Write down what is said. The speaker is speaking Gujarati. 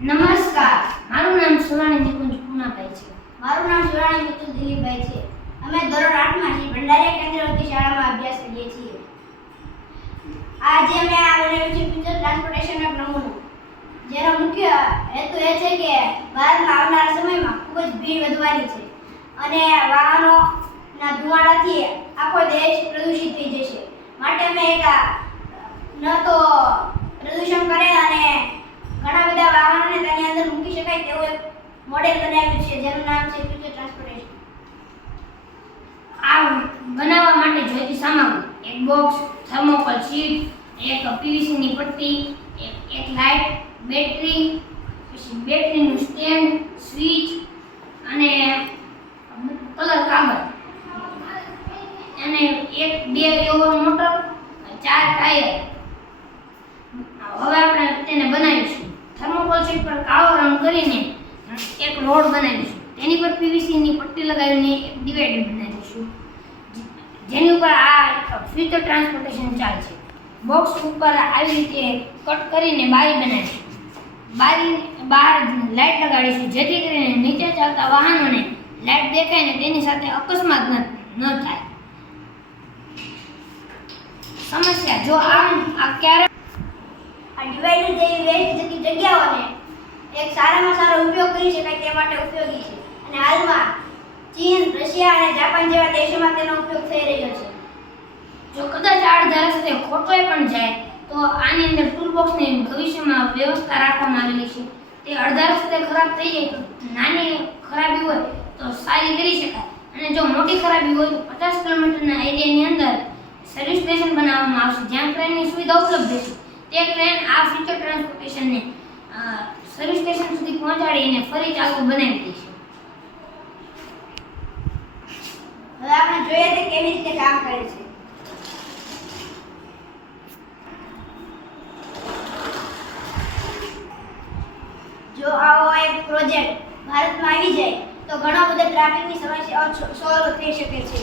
નમસ્કાર, મારું નામ સુરાણી નિકુંજ પૂનાભાઈ છે. મારું નામ સુરાણી મિતુલ દિલીપભાઈ છે. અમે ધોરણ 8 માં શ્રી ભંડારીયા કેન્દ્રવતી શાળામાં અભ્યાસ કરીએ છીએ. આજે મેં આ બનાવ્યું છે ફ્યુચર ટ્રાન્સપોર્ટેશનનો નમૂનો, જેનો મુખ્ય હેતુ એ છે કે ભારતમાં આવનારા સમયમાં ખૂબ જ ભીડ વધવાની છે અને વાહનોના ધુમાડાથી આખો દેશ પ્રદૂષિત થઈ જશે. માટે અમે એક ન તો પ્રદૂષણ કરે અને ઘણા બધા વાહનોને તેની અંદર મૂકી શકાય તેવું એક મોડેલ બનાવ્યું છે, જેનું નામ છે ફ્યુચર ટ્રાન્સપોર્ટેશન. આ બનાવવા માટે જોઈતી સામગ્રી: એક બોક્સ, થર્મોકોલ શીટ, એક પીવીસી ની પટ્ટી, એક લાઇટ, બેટરી, પછી બેટરીનું સ્ટેન્ડ, સ્વિચ અને કલર કાગળ અને એક 2 ઓવર મોટર, 4 ટાયર. હવે આપણે તેને બનાવીશું. થર્મોકોલ શીટ પર કાળો રંગ કરીને એક રોડ બનાવીશું. તેની પર પીવીસી ની પટ્ટી લગાવીને એક ડિવાઈડર બનાવીશું, જેની ઉપર આ ફ્યુચર ટ્રાન્સપોર્ટેશન ચાલશે. બોક્સ ઉપર આવી રીતે કટ કરીને બારી બનાવીશું. બારી બહાર લાઇટ લગાડીશું, જેથી કરીને નીચે ચાલતા વાહનોને લાઇટ દેખાય ને તેની સાથે અકસ્માત ન થાય. સમસ્યા: જો આ ક્યારે આ ડિવાઈડર જેવી વેસ્ટ જતી જગ્યાઓને એક સારામાં સારો ઉપયોગ કરી શકાય તે માટે ઉપયોગી છે અને હાલમાં ચીન, રશિયા અને જાપાન જેવા દેશોમાં તેનો ઉપયોગ થઈ રહ્યો છે. જો કદાચ આ અડધા રસ્તે ખોટવાઈ પણ જાય તો આની અંદર ટૂલ બોક્સની ભવિષ્યમાં વ્યવસ્થા રાખવામાં આવેલી છે. તે અડધા રસ્તે ખરાબ થઈ જાય તો નાની ખરાબી હોય તો સારી કરી શકાય, અને જો મોટી ખરાબી હોય તો 50 કિલોમીટરના એરિયાની અંદર સર્વિસ સ્ટેશન બનાવવામાં આવશે, જ્યાં ટ્રેનની સુવિધા ઉપલબ્ધ છે. તે ટ્રેન આ ફ્યુચર ટ્રાન્સપોર્ટેશનને સર્વિસ સ્ટેશન સુધી પહોંચાડીને ફરી ચાલુ બનાવી દેશે. હવે આપણે જોઈએ કે કેવી રીતે કામ કરે છે. જો આવો એક પ્રોજેક્ટ ભારતમાં આવી જાય તો ઘણા બધા ટ્રાફિકની સમસ્યાઓ સોલ્વ થઈ શકે છે.